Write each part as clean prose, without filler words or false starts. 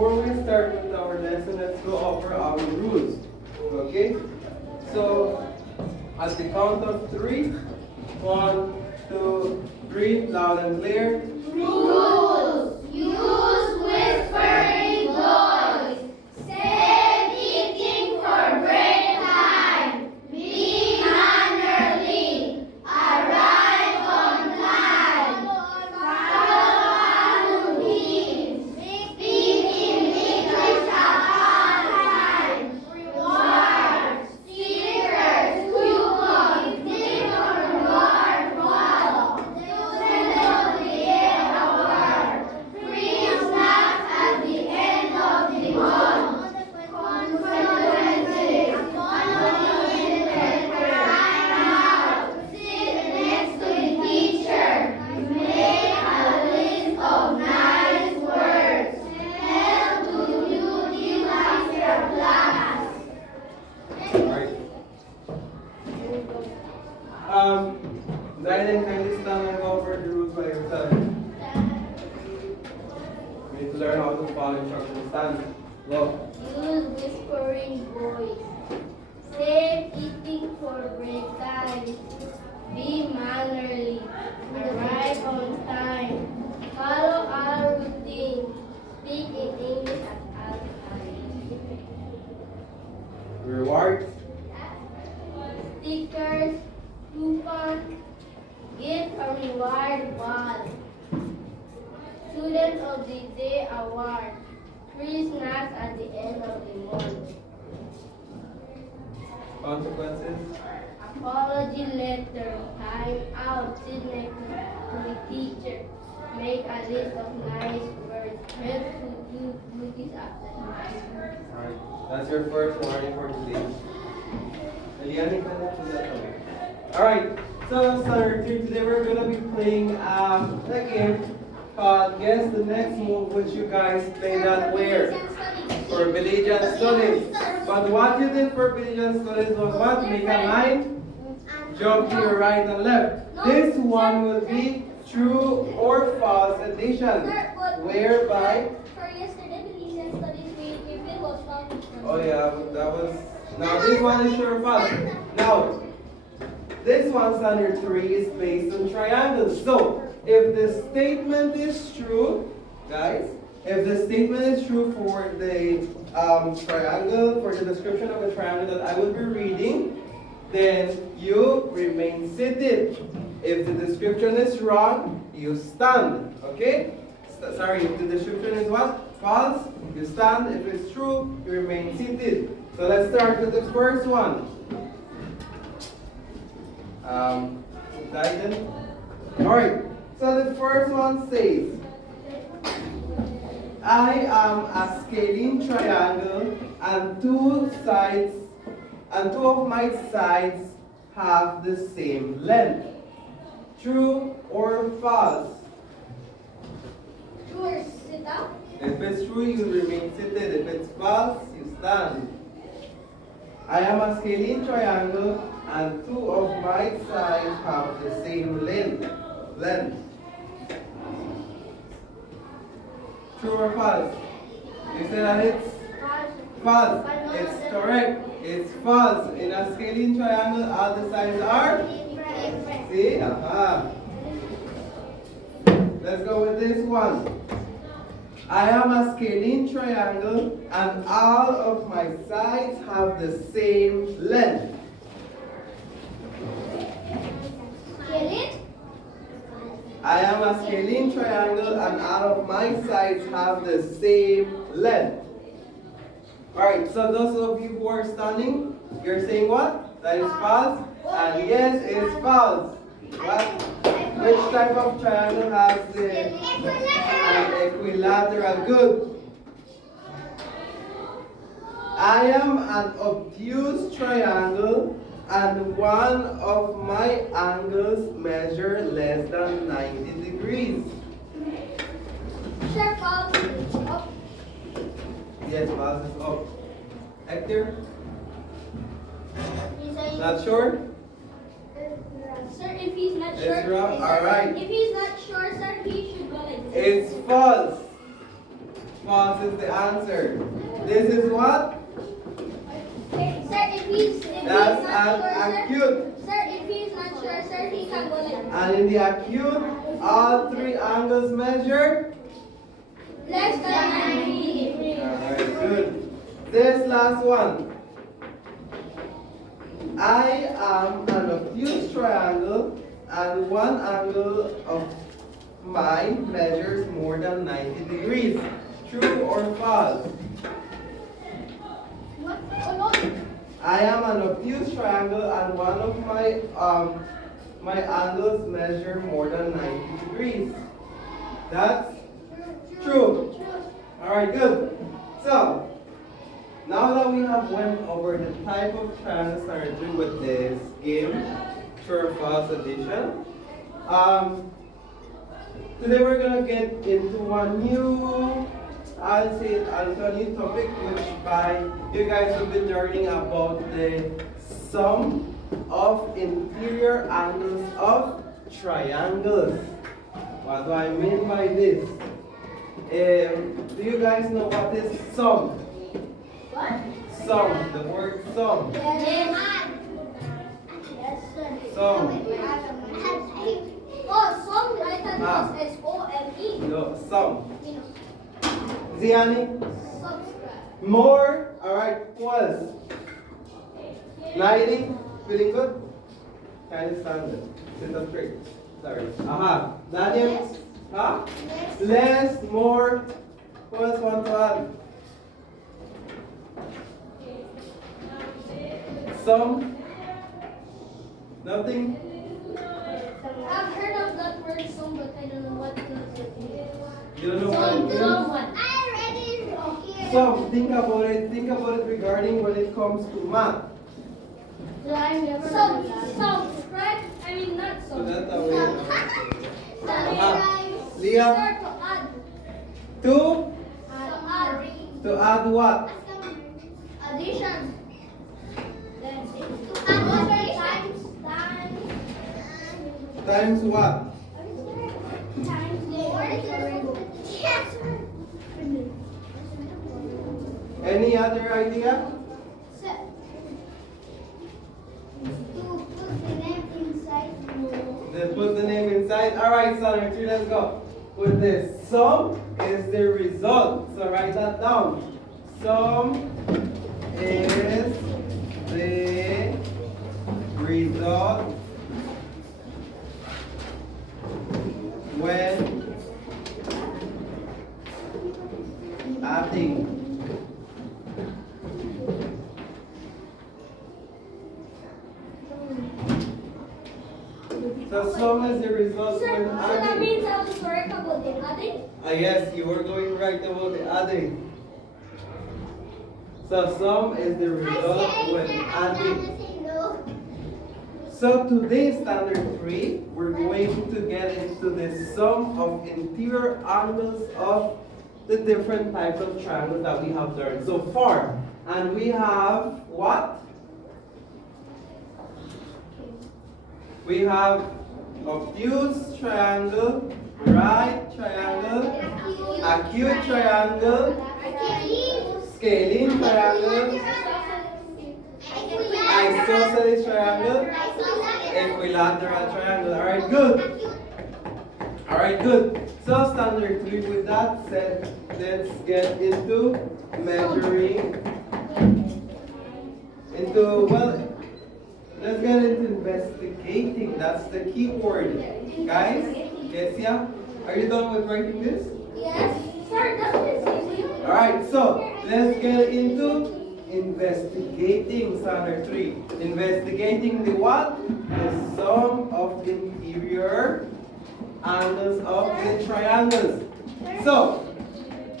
before we start with our lesson, let's go over our rules. Okay? So, at the count of 3, 1, 2, 3, loud and clear. Rules. Use whispering voice. Save eating for break time. Be mannerly. Arrive on time. Follow routines. Speak in English at all times. Rewards. Stickers. Coupons. Different reward model. Student of the Year award. Free snacks at the end of the month. Consequences. Follow the instructor. Time out. Sit next to the teacher. Make a list of nice words. Help to utilize your class. Alright. Diane, kindly stand and go over the rules by yourself. You need to learn how to follow instructions. Stand. Go. Use whispering voice. Save eating for break time. Be mannerly. Arrive on time. Follow our routine. Speak in English at all times. Rewards. Stickers, coupons, gift or reward wall. Student of the Day award. Free snacks at the end of the month. Consequences. Apology letter. Time out. Sit next to the teacher. Make a list of nice words. Help to do duties after class. Alright. That's your first warning for today. Alright. So, Standard 3, today we're going to be playing a game called Guess the Next Move, which you guys played at where? For Belize Studies. But what you did for Belize Studies was what? Make a line, jump to your right and left. This one will be true or false addition, whereby... For yesterday, Belize studies, if it was false. Oh yeah, that was... Now this one is true or false. Now, this one, Standard 3, is based on triangles. So, if the statement is true, guys, if the statement is true for the triangle, for the description of the triangle that I will be reading, then you remain seated. If the description is wrong, you stand. Okay? Sorry, if the description is what? False, you stand. If it's true, you remain seated. So let's start with the first one. Titan. Alright, so the first one says, I am a scaling triangle and two of my sides have the same length. True or false? True or sit up? If it's true, you remain seated. If it's false, you stand. I am a scaling triangle and two of my sides have the same length. True or false? You say that it's false. It's correct. It's false. In a scaling triangle, all the sides are? See? Let's go with this one. I am a scaling triangle and all of my sides have the same length. Scaling? I am a scaling triangle and all of my sides have the same length. Alright, so those of you who are standing, you're saying what? That is false? And yes, it's false. What? Which type of triangle has the equilateral? Good. I am an obtuse triangle and one of my angles measure less than 90 degrees. Sure, false. Up. Yes, false is up. Hector? He's saying, Not sure? sir, if he's not It's sure, wrong. Alright. if he's not sure, sir, he should go like this. It's false. False is the answer. This is what? Sir, if he's That's not an sure, acute. sir, if he's not sure, sir, he can go like And in the acute, all three angles measured. less than 90 degrees. Alright, good. This last one. I am an obtuse triangle and one angle of mine measures more than 90 degrees. True or false? What? Oh, no. I am an obtuse triangle and one of my angles measure more than 90 degrees. That's true. Alright, good. So, now that we have went over the type of triangles that are doing with this game, true or false addition, today we're going to get into a new, I'll say, into a new topic, which by you guys have been learning about the sum of interior angles of triangles. What do I mean by this? Do you guys know what is sum? What? Sum, the word sum. Yes. Yes, sir. Sum. Oh, some, I thought it was S-O-M-E. No, sum. You know, Ziani? subscribe. More? Alright, who else? 90? Feeling good? Kind of standard. Sit up straight. Sorry. Aha. Daniel? Yes. Huh? Yes. Less, more. Who else want to add? Some? Nothing? I've heard of that word some, but I don't know what it is. You don't know what it means? Someone. I read it here. Some, think about it. Think about it regarding when it comes to math. Subscribe. I mean, not So some. that's a way of Subscribe. Leah? Sir, to add. To? To add. To add what? Addition. Then to add what times. Times what? Times more. Yes. Any other idea? To put the name inside. Then put the name inside. Alright, son, 3, let's go. With this, sum is the result. So write that down. Sum is the result when adding. So sum is the result when So that adding. means I was correct about the adding? Yes, you were going right about the adding. So sum is the result when adding. So today, standard 3, we're going to get into the sum of interior angles of the different types of triangles that we have learned so far. And we have what? We have obtuse triangle, right triangle, acute triangle, scalene triangle, isosceles triangle, equilateral triangle. Alright, good. Alright, good. So standard 3, with that said, let's get into measuring, let's get into investigating. That's the key word. Guys, yes, yeah? Are you done with writing this? Yes. Sir, that's easy. Alright, so let's get into investigating, standard 3. Investigating the what? The sum of interior angles of the triangles. So,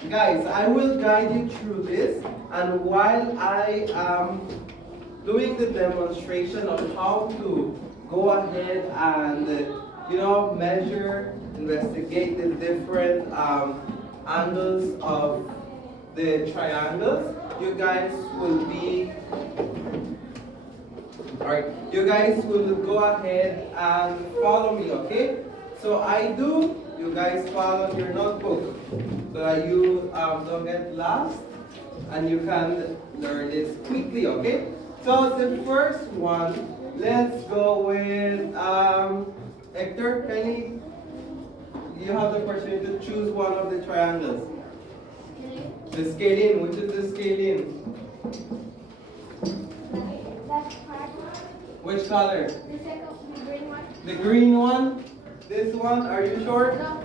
guys, I will guide you through this, and while I am doing the demonstration of how to go ahead and measure, investigate the different angles of the triangles, you guys will be you guys will go ahead and follow me, okay? So I do you guys follow your notebook so that you don't get lost and you can learn this quickly, okay? So the first one, let's go with Hector. Kindly, you have the opportunity to choose one of the triangles. The scalene, which is the scalene? Which color? The second, the green one. The green one? This one, are you sure? No,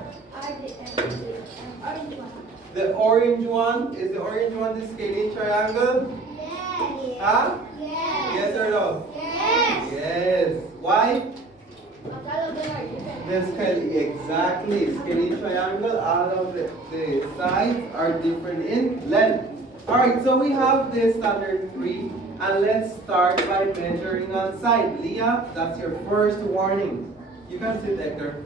orange one. The orange one, is the orange one the scalene triangle? Yes. Huh? Yes. Yes or no? Yes. Yes. Why? Because all of them are different. The exactly. Scalene triangle, all of the sides are different in length. Alright, so we have this standard 3, and let's start by measuring on side. Leah, that's your first warning. You can sit, Hector.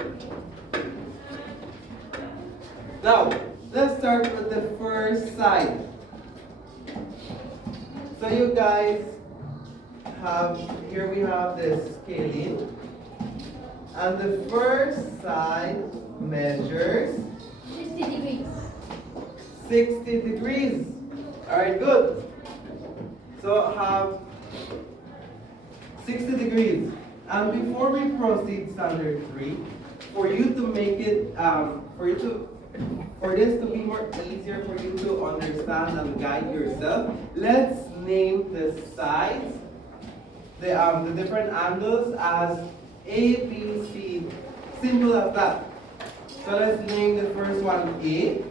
Now, let's start with the first side. So you guys have, here we have the scalene. And the first side measures 60 degrees. 60 degrees. Alright, good. So have 60 degrees. And before we proceed standard 3, for you to make it, for this to be more easier for you to understand and guide yourself, let's name the sides, the different angles as A, B, C. Simple as that. So let's name the first one A,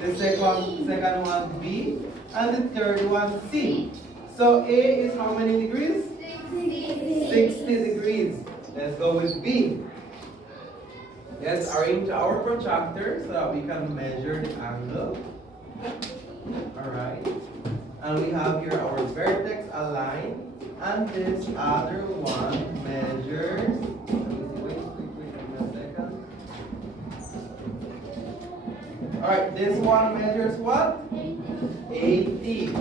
the second one B, and the third one C. So A is how many degrees? 60 degrees. Let's go with B. Let's arrange our protractor so that we can measure the angle. Alright. And we have here our vertex aligned. And this other one measures. Wait a second. Alright, this one measures what? 80.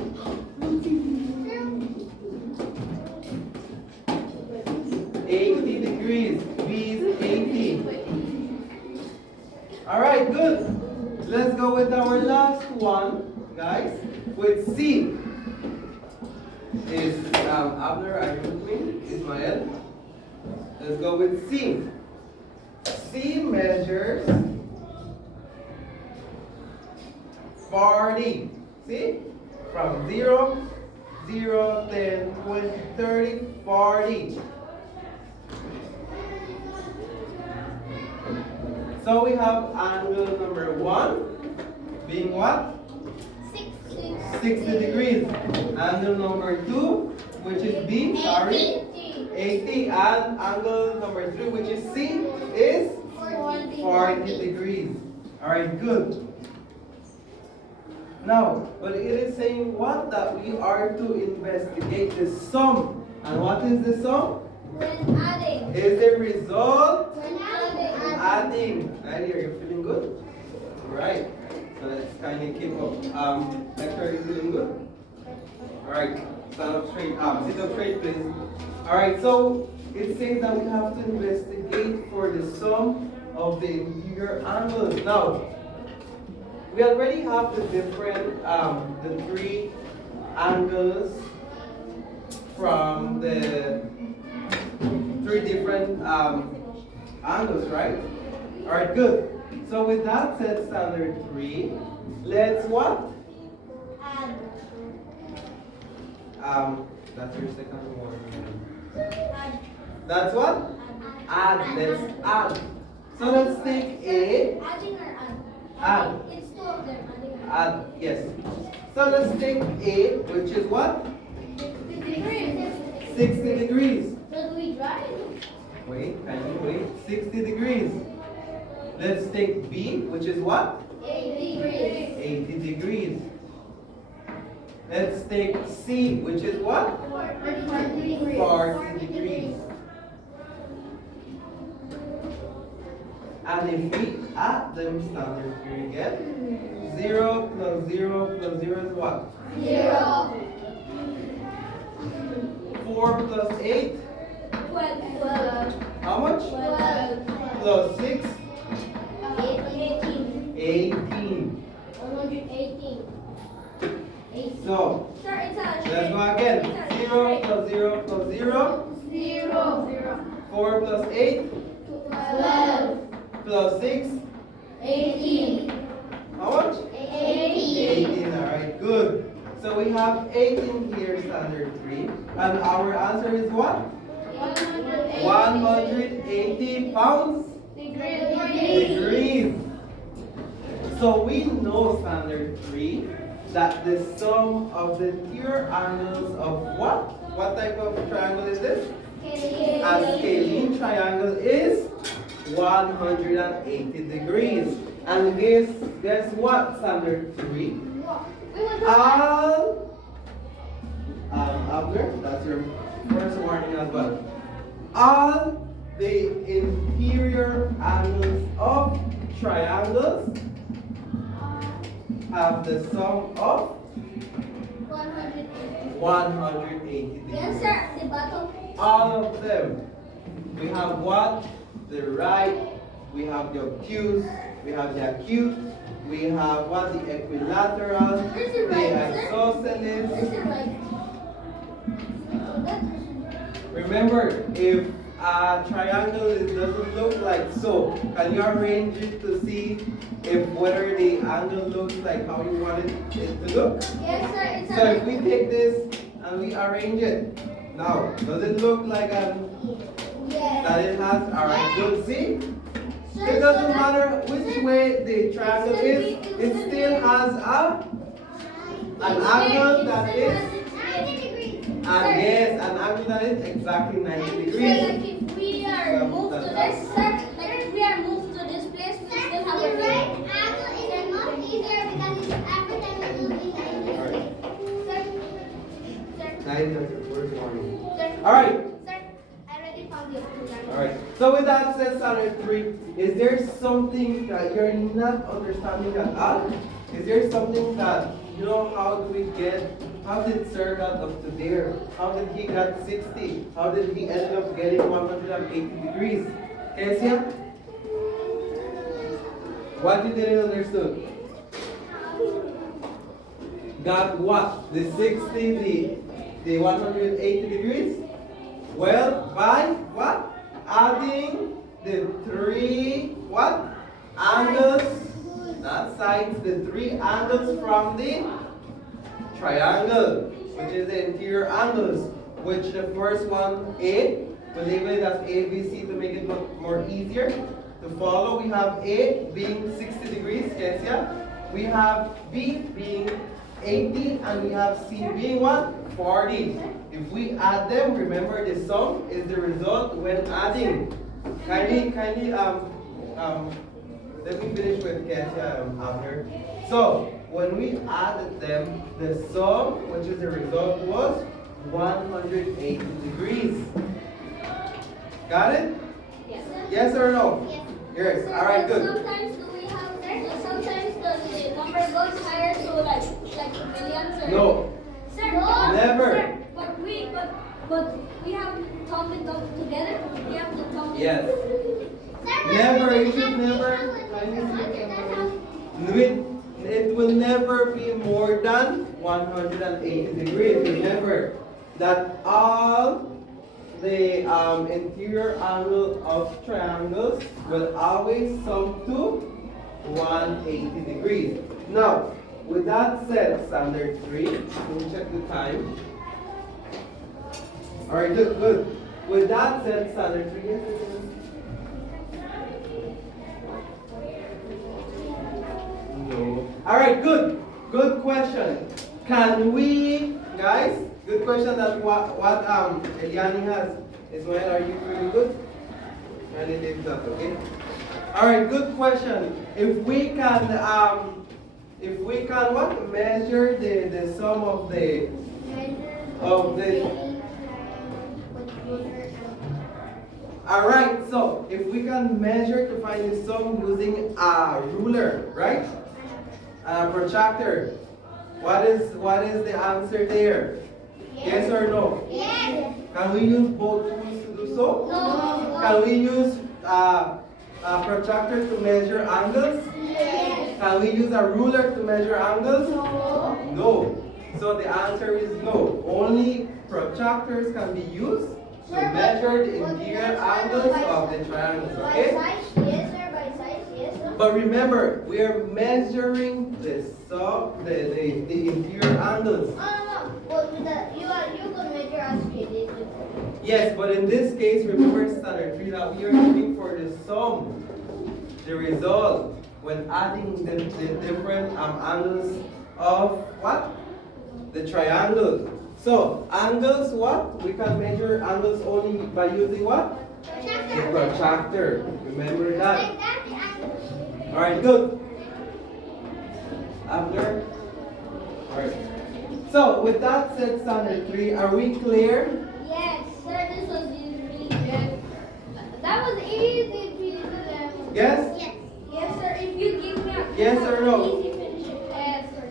80 degrees. B is 80. Alright, good. Let's go with our last one, guys, with C. Is Abner, are you with me? Ismael? Let's go with C. C measures 40. See? From 0, 0, 10, 20, 30, 40. So we have angle number 1 being what? 60 degrees. Angle number 2, which is B, sorry, 80. And angle number 3, which is C, is 40 degrees. Alright, good. Now, but it is saying what? That we are to investigate the sum. And what is the sum? When adding. Is the result? When adding. Adding. Right here, you feeling good? Right. So let's kind of keep up. Lecturer, you feeling good? Alright, stand up straight. Sit up straight, please. Alright, so it says that we have to investigate for the sum of the interior angles. Now, we already have the different, the 3 angles from the 3 different angles, right? Alright, good. So with that said, standard 3, let's what? Add. That's your second word. Add. That's what? Add. Let's add. So let's take A. Adding or add? Add. It's 2 of them. Adding or Add. Yes. So let's take A, which is what? 60 degrees. 60 degrees. So do we drive? Wait, can you wait? 60 degrees. Let's take B, which is what? 80 degrees. 80 degrees. Let's take C, which is what? 40 degrees. 40 degrees. And if we add them standard here again, 0 plus 0 plus 0 is what? 0. 4 plus 8, 12. how much? 12. Plus 6, 8 12. plus 6. 18. How much? 18. 18. Alright, good. So we have 18 here, standard 3. And our answer is what? 180 pounds degrees. So we know, standard 3, that the sum of the interior angles of what? What type of triangle is this? A scalene triangle is 180 degrees. And guess what, standard 3? Abner, that's your first warning as well. All the interior angles of triangles have the sum of 180 degrees. Yes, sir. The bottom. All of them. We have what? The right. We have the obtuse. We have the acute. We have what? The equilateral. Where's the The right, sir? isosceles. Where's the right? Remember, if a triangle doesn't look like so, can you arrange it to see if whether the angle looks like how you want it to look? Yes, sir. It's So if we take this and we arrange it, now, does it look like that it has our good? See? It doesn't matter which way the triangle is, it still has an angle that is, and yes, an angle that is exactly 90 Like degrees. if we are moved to this, sir, like if we are moved to this place, we still have a right angle is much easier because it's every time it will be 90. Alright. Sir, 90 is the first warning. sir, Alright. sir, I already found the other. Alright, so with that said, standard 3, is there something that you're not understanding at all? Is there something that, how did Sir got up to there? How did he got 60? How did he end up getting 180 degrees? Kesia? What you didn't understood? Got what? The 60, the 180 degrees? Well, by what? Adding the 3 what? Angles, not sides, the 3 angles from the triangle, which is the interior angles, which the first one, A, we label it as A, B, C to make it more easier to follow. We have A being 60 degrees, Kesia. We have B being 80, and we have C being what? 40. If we add them, remember the sum is the result when adding. Kindly, let me finish with Kesia after. So, when we added them, the sum, which is the result, was 180 degrees. Got it? Yes. Yes or no? Yes. Yes. All right, good. Sometimes do we have sometimes the number goes higher to like millions or No. Sir, Never. Sir, but we have to count it up together. We have to count it. Yes. Never. You should never. It will never be more than 180 degrees. Remember that all the interior angle of triangles will always sum to 180 degrees. Now, with that said, standard 3, let me check the time. Alright, good. With that said, standard 3, yes, yes, yes. No. Alright, good. Good question. Can we, guys, good question that what Eliani has. Ismael, are you feeling good? And it is that, okay? Alright, good question. If we can what? Measure the sum of the Alright, so if we can measure to find the sum using a ruler, right? A protractor. What is the answer there? Yes or no? Yes. Can we use both tools to do so? No. Can we use a protractor to measure angles? Yes. Can we use a ruler to measure angles? No. No. So the answer is no. Only protractors can be used to measure the interior angles of the triangles, okay? By size, yes sir, by size, yes sir. But remember, we are measuring the interior angles. No. Well, with the, you could measure as we did before. Yes, but in this case, remember standard 3 that we are looking for the sum, the result, when adding the different angles of what? The triangles. So, angles what? We can measure angles only by using what? The protractor. Remember that? Alright, good. After? Alright. So, with that said, standard 3, are we clear? Yes, sir, this was really good. That was easy to do that. Yes? Yes. Yes, sir, if you give me a Yes or no? easy finish it. Yes, sir.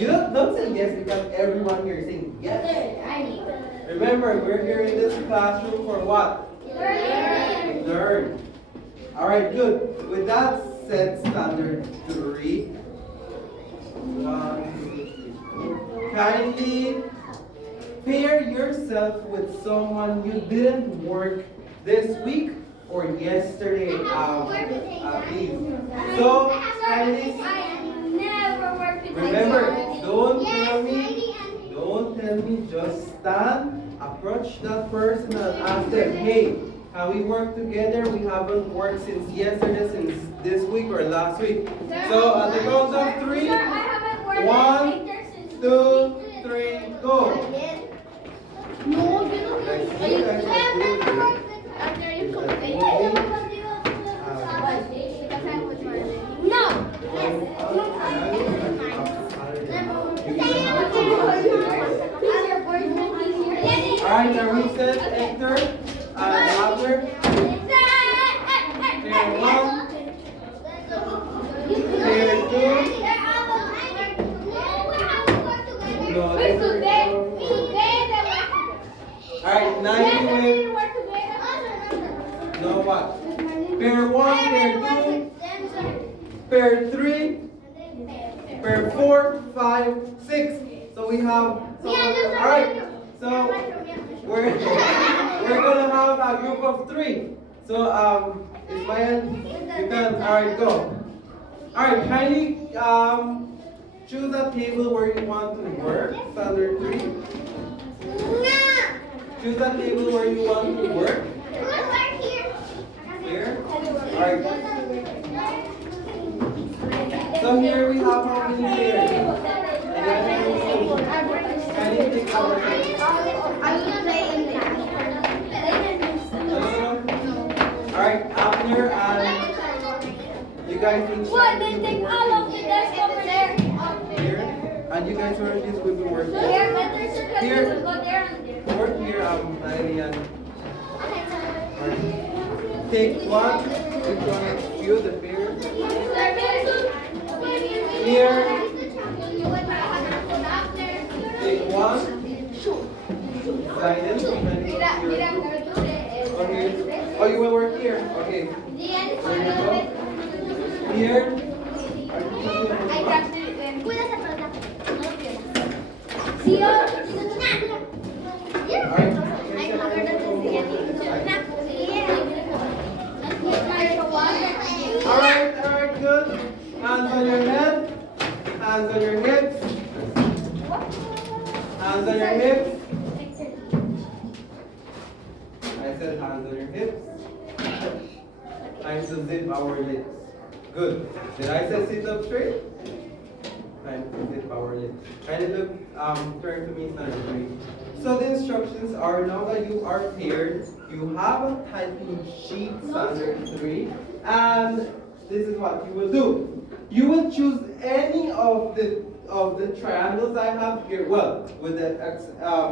You don't say yes because everyone here is saying yes. Sir, I need it. Remember, we're here in this classroom for what? Learn. Learn. Alright, good. With that said, standard 3. 1, 2, 3. Kindly pair yourself with someone you didn't work this week or yesterday. Please. So, kindly. I never worked with Remember, don't Yes, tell me, just stand, approach that person and ask them, hey, can we work together? We haven't worked since yesterday, since this week or last week. So at the count of 3, Sir, I haven't worked 1, with painters since 2, 3, go. No, you don't. After you complete it. Alright, now we said enter and after. Pair 1, pair 2. No, alright, now you will. No what? Pair 1, pair 2, pair 3, pair 4, 5, 6. So we have. Alright, so we're gonna have a group of 3. So Ismael, you can go. Alright, kindly choose a table where you want to work. Standard 3. Choose a table where you want to work. Here. Alright. So here we have how many pairs? Kindly take our Alright, after you guys each What? They take all of the desk over there. here, and you guys are just going to work Here, here. let the circle Here. go there and there. Work here, Lilian. Okay, Alright. Take one. Which one is you, the pair? Here. Take one. Silence. Okay. Oh, you will work here. Okay. There you go. Here. Are you choosing a spot? Alright, good. Hands on your head. Hands on your hips. Hands on your hips. I said hands on your hips. Time to zip our lips. Good. Did I say sit up straight? Time to zip our lips. Kindly look, turn to me, standard 3. So the instructions are, now that you are paired, you have a typing sheet, standard 3, and this is what you will do. You will choose any of the triangles I have here, well, with the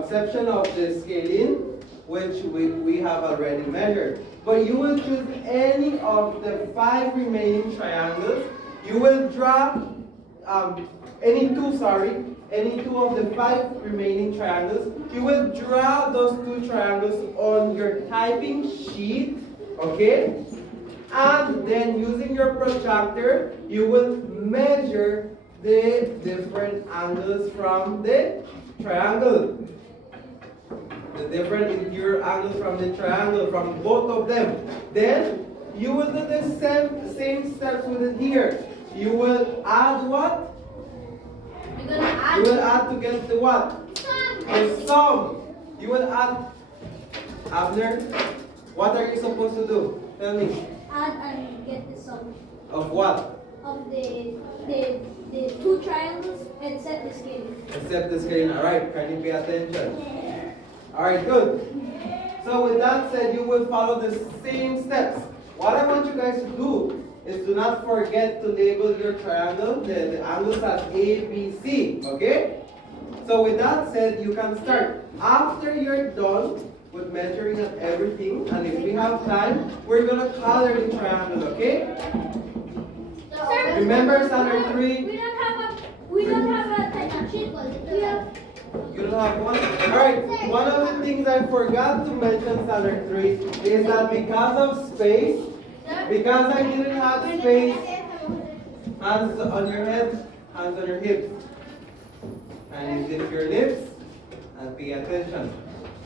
exception of the scalene, which we have already measured. But you will choose any of the 5 remaining triangles. You will draw any two of the 5 remaining triangles. You will draw those 2 triangles on your typing sheet, okay? And then using your protractor, you will measure the different angles from the triangle. the different interior angles from the triangle, from both of them. Then you will do the same steps with it here. You will add what? You're gonna add. You will add to get the what? The sum. You will add. Abner, what are you supposed to do? Tell me. Add and get the sum Of what? of the two triangles and set the scale. Except the screen. Alright, can you pay attention? Alright, good. So with that said, you will follow the same steps. What I want you guys to do is do not forget to label your triangle, the angles as A, B, C. Okay? So with that said, you can start. After you're done with measuring and everything, and if we have time, we're gonna color the triangle, okay? Sir, Remember standard 3? we don't have a type sheet. You don't have one? Alright, one of the things I forgot to mention standard 3 is that because of space, because I didn't have space, hands on your head, hands on your hips. And you zip your lips and pay attention.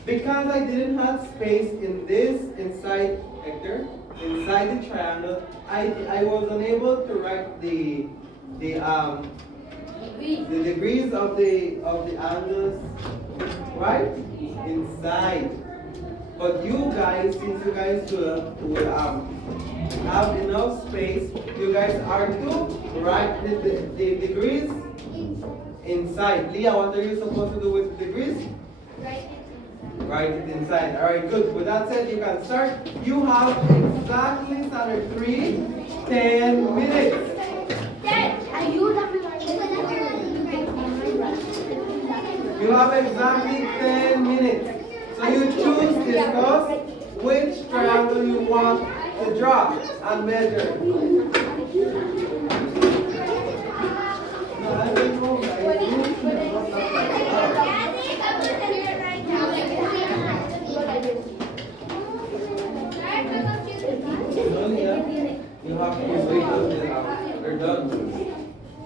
Because I didn't have space in this inside Hector, inside the triangle, I was unable to write the degrees of the angles right inside. But you guys, since you guys will have enough space, you guys are to write the degrees inside. Leah, what are you supposed to do with the degrees? Write it inside. Alright, good. With that said, you can start. You have exactly standard 3, 10 minutes. You have exactly 10 minutes. So you choose, discuss which triangle you want to draw and measure. You have to wait until you're done.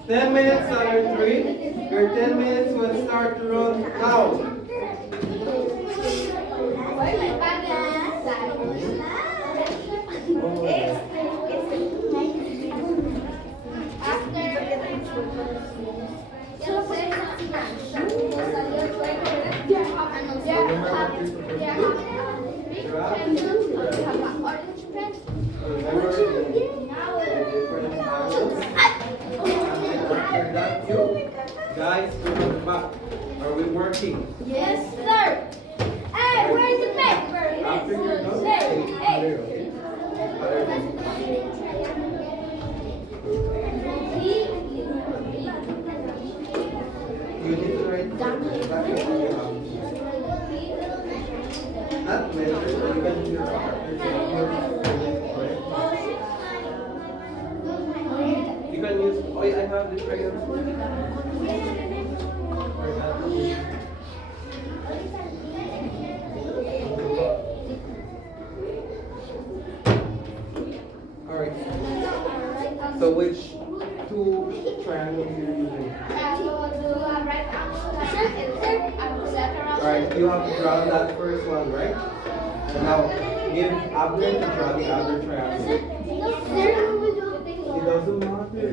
10 minutes, standard 3. Your 10 minutes will start to run now. Guys, come back. Are we working? Yes, sir. Hey, where's the paper? After you're done, Hey, you need to write exactly what you have. Not measure, but you can do your You can use, oh yeah, I have this right here. Alright. So which two triangles are you using? Alright, you have to draw that first one, right? And now give Abner to draw the other triangle. It doesn't matter.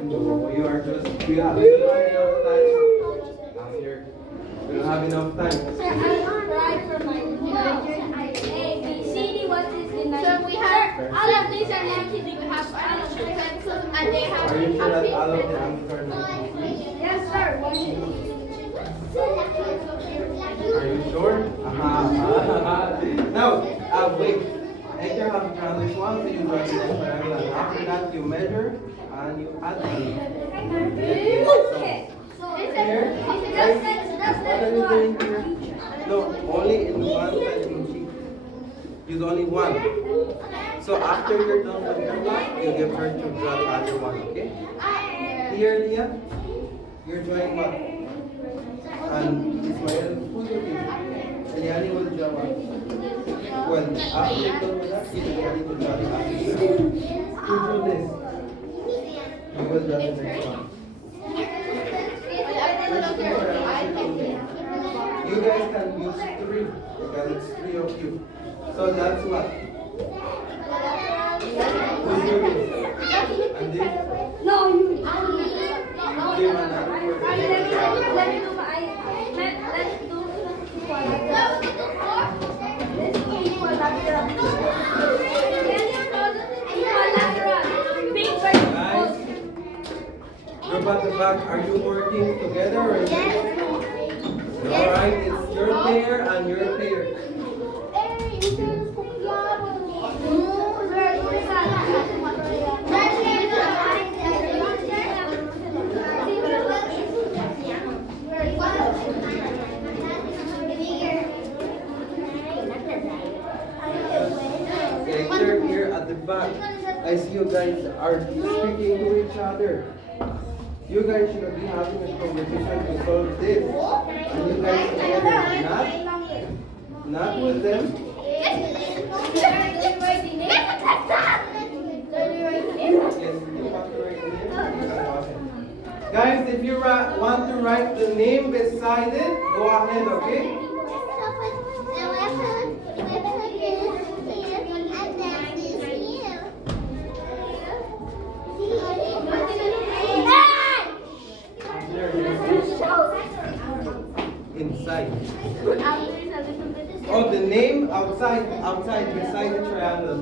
No, you are just, you have enough time. After, we don't have enough time. Sir, I want to write for my A, B, C, D, what is the next? So we have, all of these are empty. We have all pencils and they have Are you sure that all of the a answers are not? Yes, sir. Are you sure? Now, wait. Hector have drawn this one, so you draw the next triangle, and after that you measure and you add them. Okay. So Here, that's what are you doing here? No, only in one typing sheet. Use only one. So after you're done with your one, you give her to draw the other one, okay? Here, Leah, you're drawing one. And Ismael, who's looking? Eliani will draw one. Well, after you're done with that, you can ready to draw the after you draw this. You will draw the next one. You guys can use three because it's three of you. So that's what? Who drew this? And this? No, you. Give another word. Let me do my. Let's do equilateral. Big Guys, group at the back, are you working together or is it? Alright, it's your pair and your pair. They're here at the back. I see you guys are speaking to each other. You guys should be having a conversation to solve this. And you guys together, not with them. Yes, you have to write the name. Guys, if you want to write the name beside it, go ahead, okay? Inside. Oh, the name outside, beside the triangle.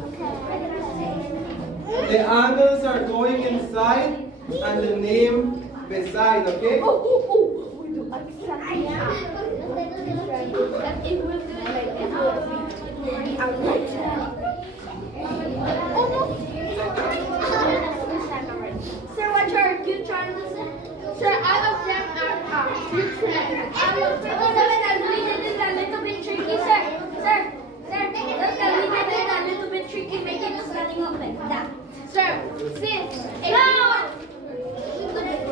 The angles are going inside and the name beside, okay? Sir, what are you trying to say? Sir, all of them are different. All of them. We did it a little bit tricky, sir. Sir, we did it a little bit tricky, making the spelling up like that. Sir, sis, no!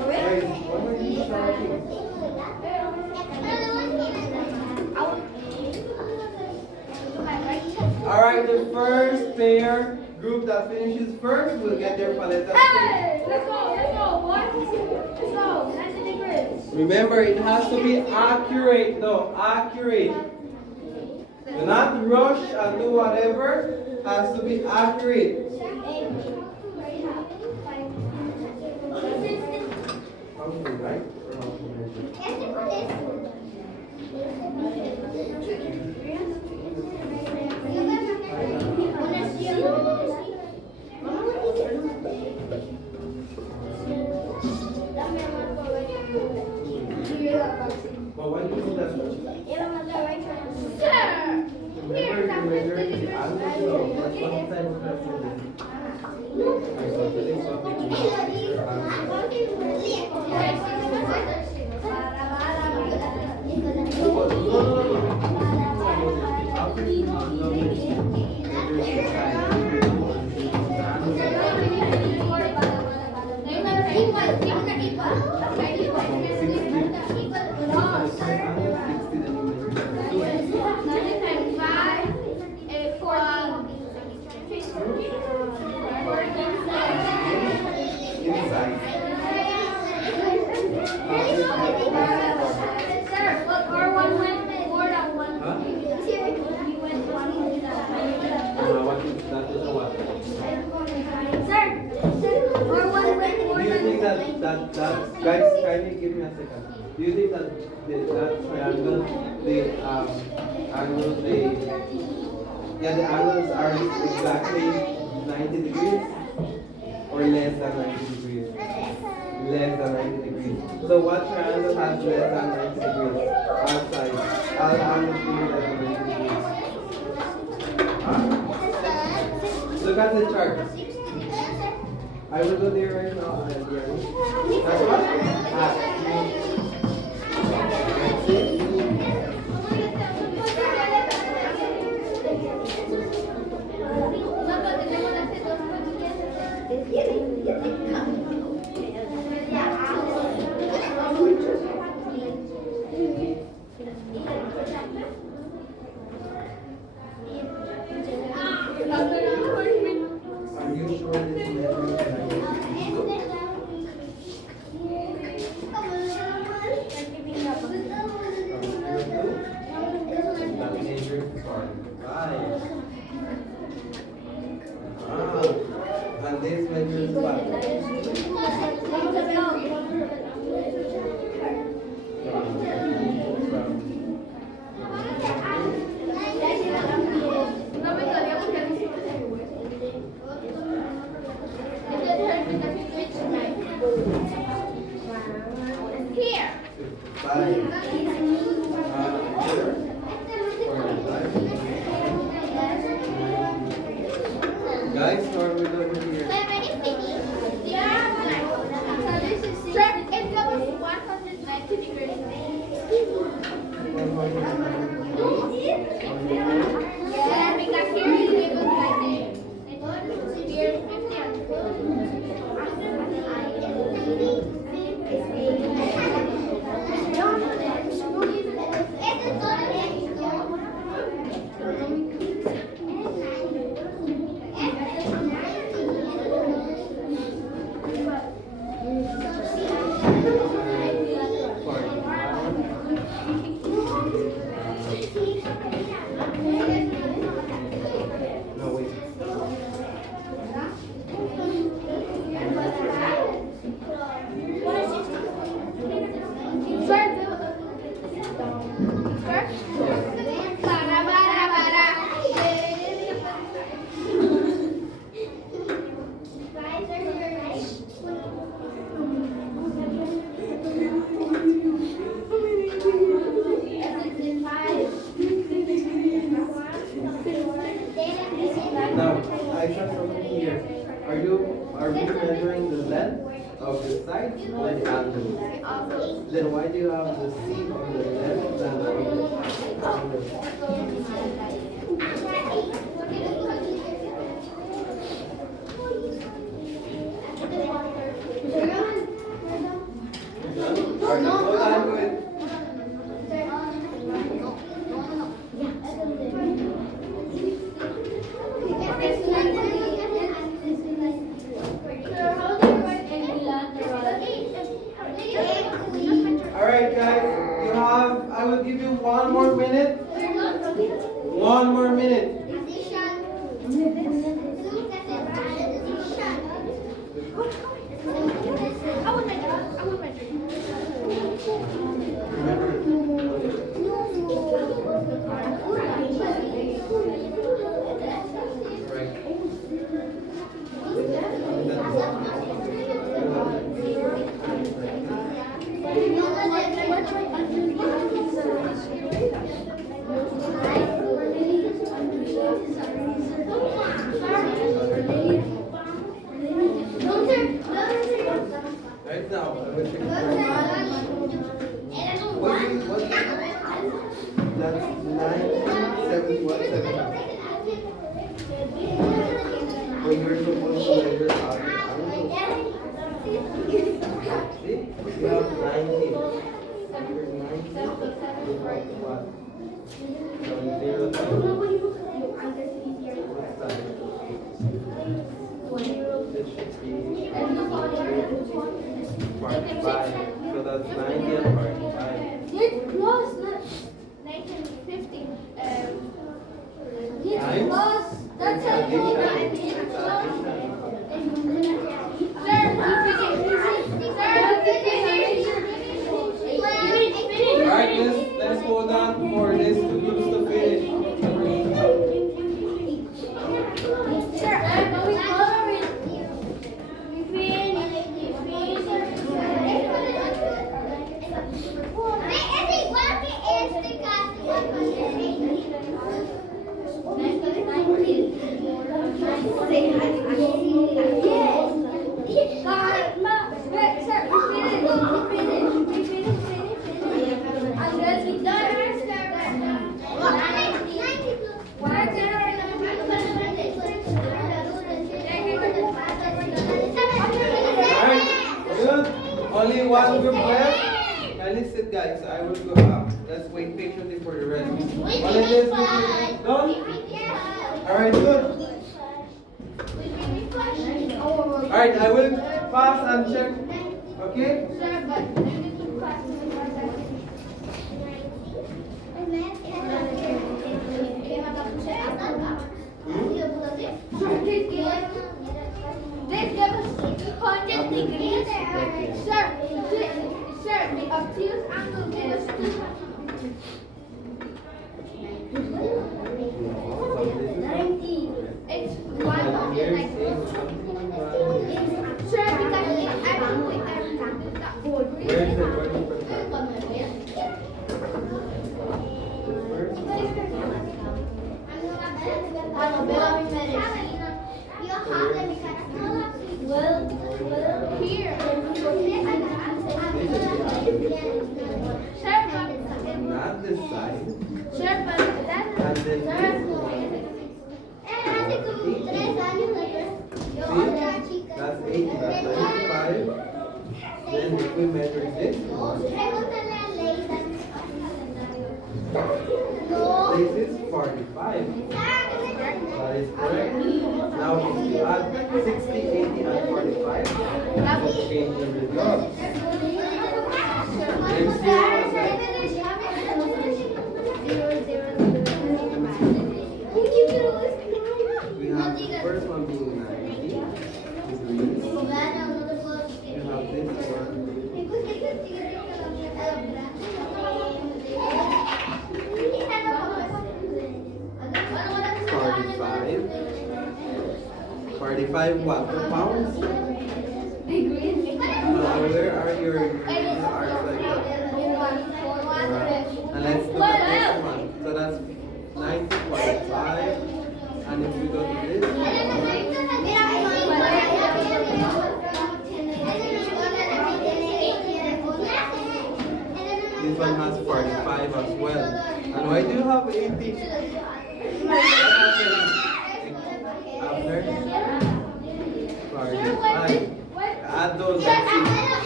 Guys, what are you shouting? Alright, the first pair group that finishes first will get their palette. Hey, let's go, boy. Let's go, 90 degrees. Remember, it has to be accurate though, accurate. Do not rush and do whatever, it has to be accurate. How to write or how to measure? But why do you do that much? Sir! Remember, you measure the angles, so that's one time of that. Guys, kindly give me a second. Do you think that that triangle, the angles, the angles are exactly 90 degrees or less than 90 degrees? Less than 90 degrees. So what triangle has less than 90 degrees? Outside. All angles being less than 90 degrees. Look at the chart. I will go there right now. That's what? this one. Here. Guys, start with over here. Sir, if that was 190 degrees. Yeah, because here it was like here 50. No, wait. Now, I shot from here. Are we measuring the length of the side or the angle? Then why do you have the C on the left and on the Alright, hold on to it. Alright guys, I will give you 1 more minute. 1 more minute. Right now, I will check. That's 971. When you're supposed to measure out, I don't know. See? You have 19. You're 19. What? From 0 to what's that? This should be part 5. So that's 90 and part 5. No, it's not 1950. Times? That's how you know that it's Alright, let's hold on for this to groups to finish. Sir, I'm going coloring. Only one group left. Kindly sit, guys. I will go up. Let's wait patiently for the rest. Only this group is done. Alright, good. Alright, I will pass and check. Okay? This degrees. Sir, the obtuse angle is 90. It's 190. Sir, because I don't put everything. Where's the word for that? Well, here. Sir, Not this side. sir, but that's And then this one. See? That's 80. That's 95. Then if we measure this one, this is 45. That is correct. Now if you add 60, 80, and 45, that will change the result. Next year, we have the first one being 90 degrees. You have this one. 45 what? The pounds? Where are your arts like that? And let's look at this one. So that's 90, 45. And if we go to this one has 45 as well. And why do you have 80? What happened? After 45. Add those. Let's see.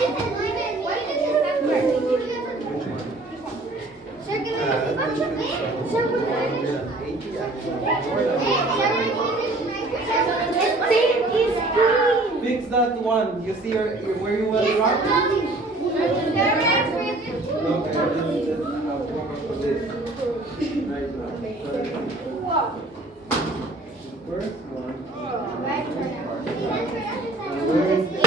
Which one? This is 180 actually. Fix that one. You see where you went wrong? Okay, let's have focus on this. Right now. First one. Where is the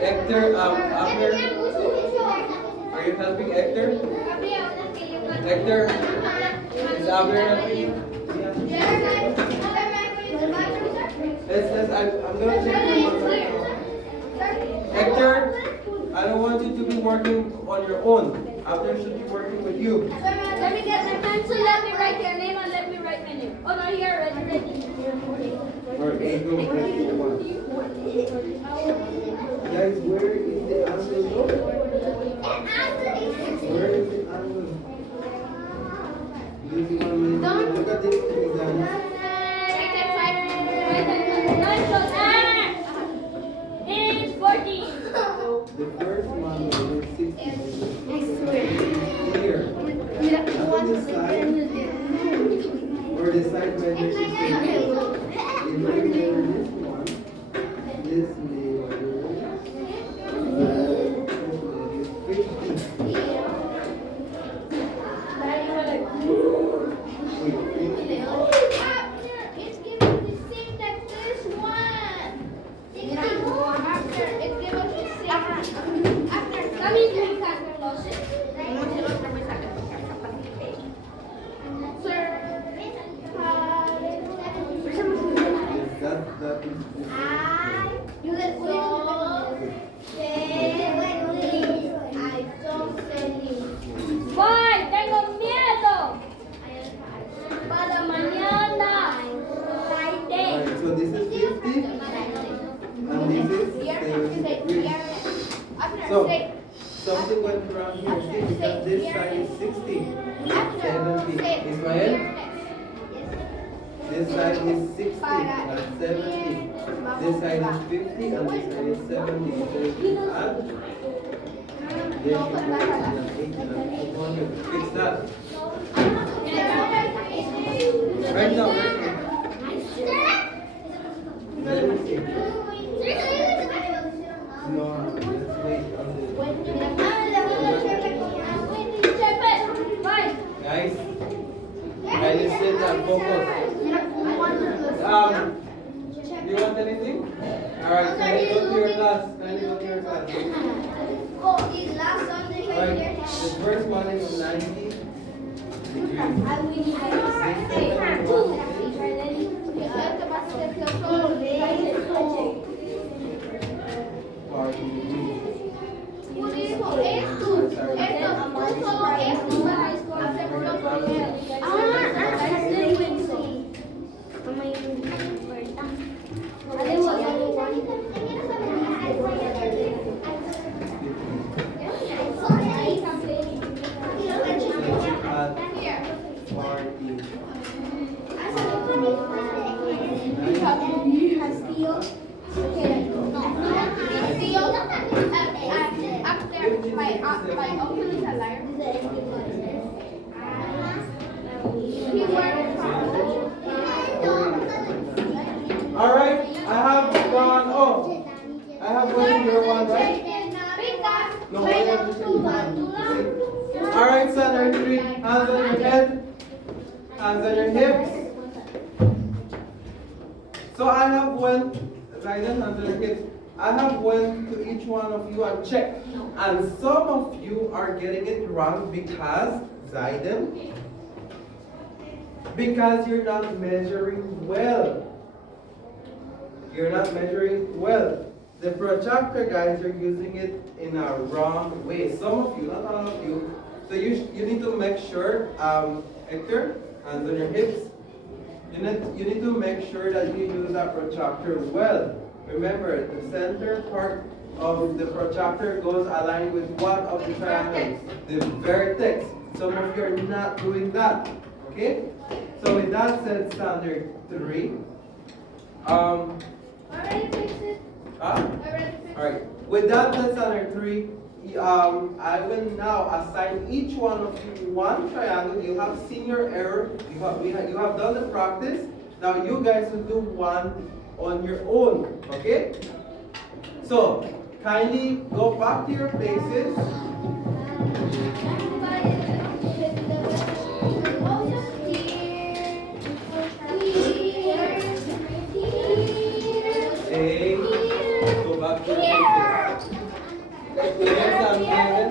Hector, Abner, are you helping Hector? Hector, is Abner helping you? I'm gonna check you one right now. Hector, I don't want you to be working on your own. Abner should be working with you. Let me get my pencil, let me write their name, and let me write my name. Oh no, here, ready. Alright, eight go, one. Guys, where is the answer? Where is the answer? Look at this thing, guys. It's 14. The first one was 60. Here. On the side, or the side measure 60. If we measure this one, this measures 50. this side is 60. 70. Ismael? This side is 60. That's 70. This side is 50 and this side is 70. So if you add, then you go to 80 and 200. Fix that. Right now, right now. Let me see. No, let's wait until. Guys, guys, sit and focus. You want anything? Alright, can you go to your class? Can you go to your class? Alright, the first one is 90 Alright, I have one. Oh, I have one here, one, right? No, I have just one. Alright, center 3. Hands on your head. Hands on your hips. So I have went, right hand on your hips. I have went to each one of you and checked. And some of you are getting it wrong because, Zaiden, because you're not measuring well. You're not measuring well. The protractor, guys, are using it in a wrong way. Some of you, not all of you. So you need to make sure, Hector, hands on your hips. You need to make sure that you use that protractor well. Remember, the center part of the protractor goes aligned with one of the triangles, the vertex. Some of you are not doing that. Okay? So with that said, standard 3. Already fixed it. Alright. With that said, standard 3, I will now assign each one of you one triangle. You have seen your error. You have done the practice. Now you guys will do one on your own. Okay? So kindly go back to your places. Hey, go back to your places. Yes, I'm Kevin.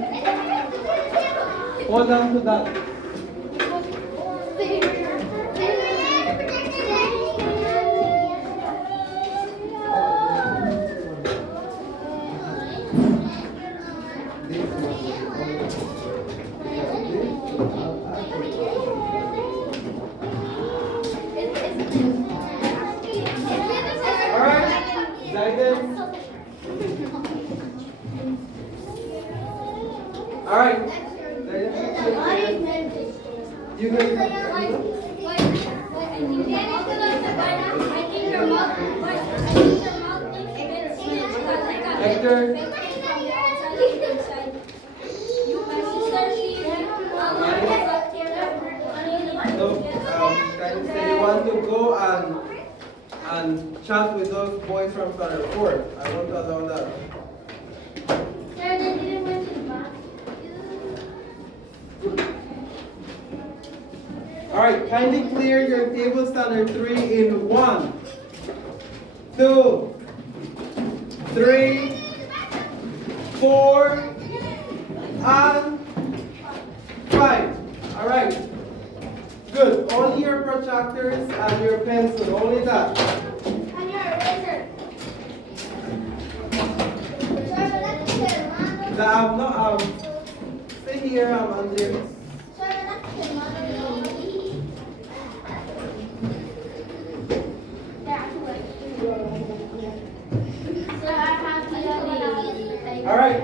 Hold on to that. Alright. You guys Hector. So, you want to go and chat with those boys from standard 4. I won't allow that. Alright, kindly clear your table standard 3 in 1, 2, 3, 4, and 5. Alright. Good. Only your protractors and your pencil. Only that. And your eraser. I'm not, stay here, I'm under. Alright.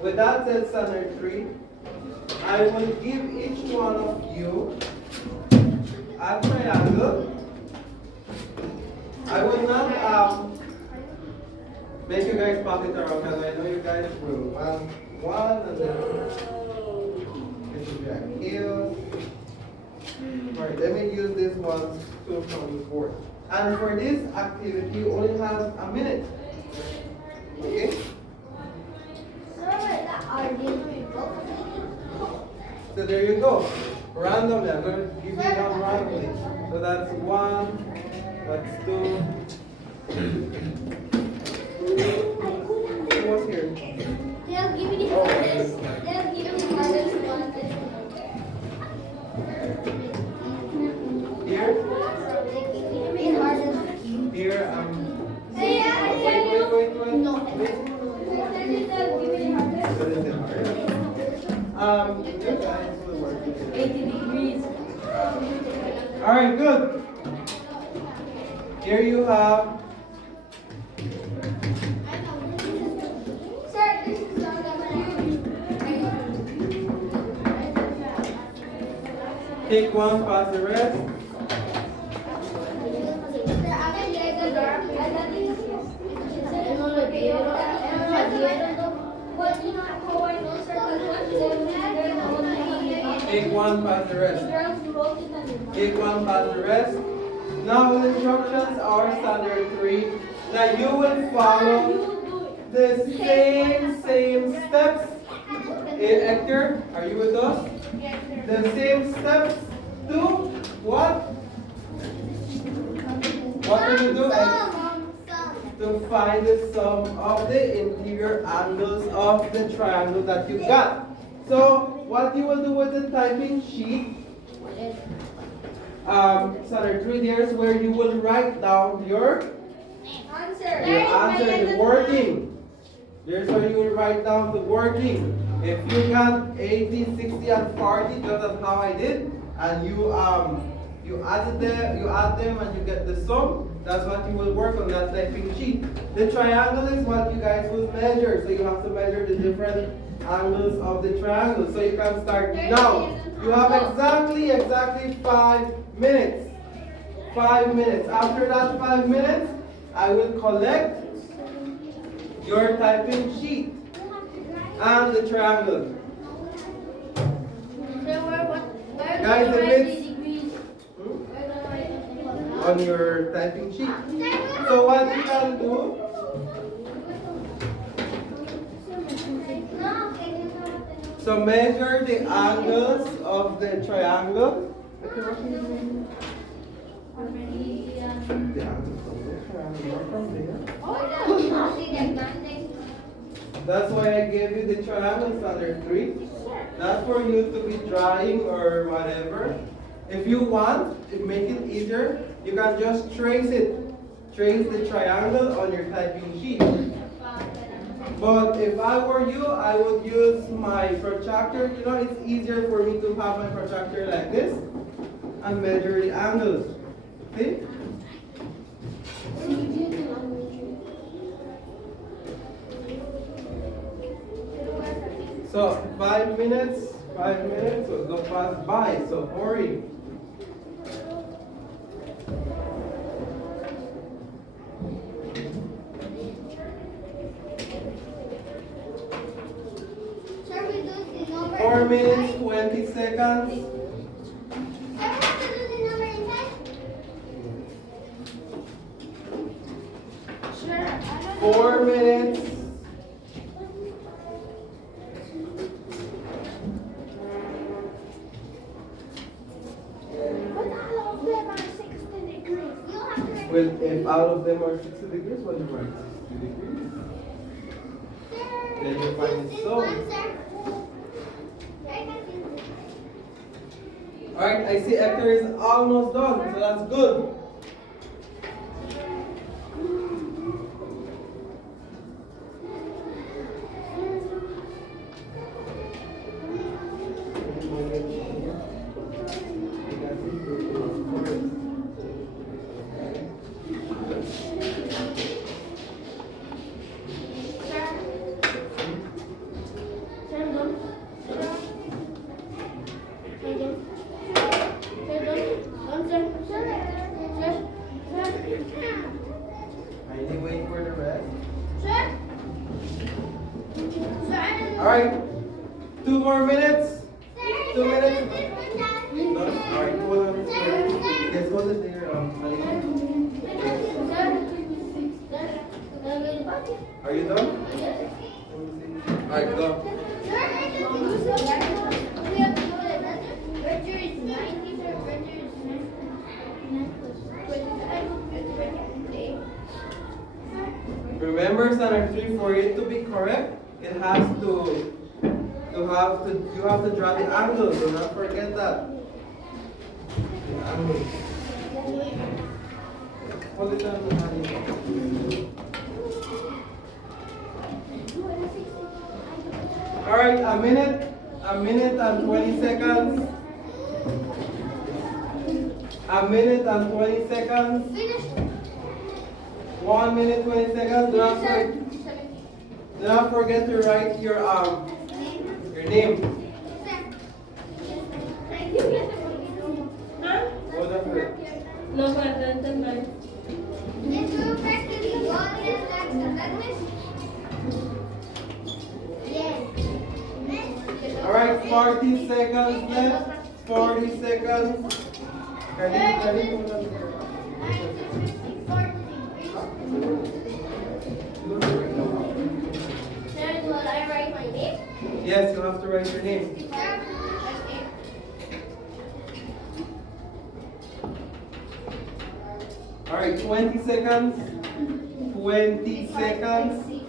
With that said standard 3, I will give each one of you a triangle. I will not make you guys pass it around because I know you guys will. One and then it should be a chaos. Alright, let me use this one to from the board. And for this activity, you only have a minute. Okay? So there you go. Randomly, I'm going to give you one randomly. So that's 1, that's 2. Who was here? They'll give me the hardest. They'll give me the hardest one. Here? Here, wait. No. Wait. What is it hard? You guys will work together. 80 degrees. Alright, good. Here you have Sir, this is not take one, pass the rest. Take one, pass the rest. Take one, pass the rest. Now the instructions are standard 3. Now you will follow the same steps. Hey, Hector, are you with us? The same steps to what? What do you do? To find the sum of the interior angles of the triangle that you got. So what you will do with the typing sheet, standard 3, there's where you will write down your answer, the working. There's where you will write down the working. If you got 80, 60, and 40, just as how I did, and you add them and you get the sum, that's what you will work on that typing sheet. The triangle is what you guys will measure, so you have to measure the different angles of the triangle. So you can start now. You have exactly 5 minutes. 5 minutes. After that 5 minutes, I will collect your typing sheet and the triangle. Guys, if it's on your typing sheet. So what you can do, so measure the angles of the triangle. The angles of the triangle from there. That's why I gave you the triangles under 3. That's for you to be drawing or whatever. If you want, to make it easier, you can just trace it. Trace the triangle on your typing sheet. But if I were you, I would use my protractor. You know, it's easier for me to have my protractor like this and measure the angles. See? So 5 minutes will go pass by, so hurry. Sir, we do the number 4 minutes, 20 seconds. I want to do the number inside. Sure. 4 minutes. Well, if all of them are 60 degrees, what do you write? 60 degrees. Then you find the sum. Alright, I see Hector is almost done, so that's good. 2 more minutes. 2 minutes. No? Alright, hold on. Yes, hold it there. Ali. Are you done? Alright, go. Remember, standard 3, for it to be correct, it has to you have to draw the angle. Do not forget that. The angle. Hold it down to honey. Alright, a minute and 20 seconds. A minute and 20 seconds. 1 minute, 20 seconds. Do not forget to write your name. Hold on for it. No, but Alright, 40 seconds left. 40 seconds. Ready? Hold on for Will I write my name? Yes, you have to write your name. Alright, 20 seconds. 20 seconds.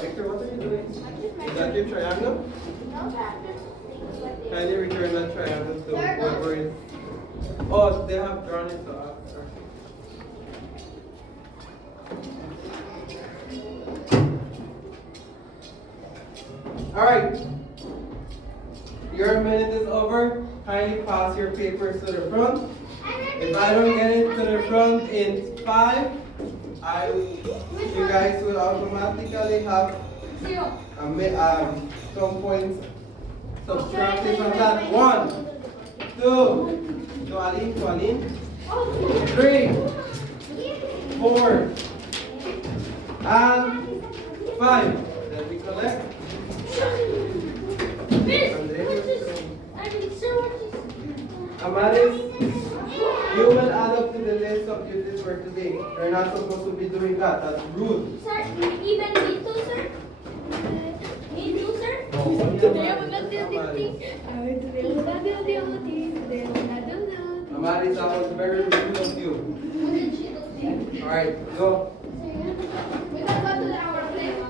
Hector, what are you doing? Is that your triangle? Kindly return that triangle to whoever is. Oh, they have drawn it, so Alright. Your minute is over. Kindly pass your papers to the front. If I don't get it to the front in 5, you guys will automatically have some points subtracted from that. 1, 2, to Aline, 3, 4, and 5. Let me collect. Amaris, you will add up to the list of duties for today. You're not supposed to be doing that. That's rude. Sir, even me too, sir? Me too, sir? Amaris, that was very rude of you. Alright, go. We gotta go to our place.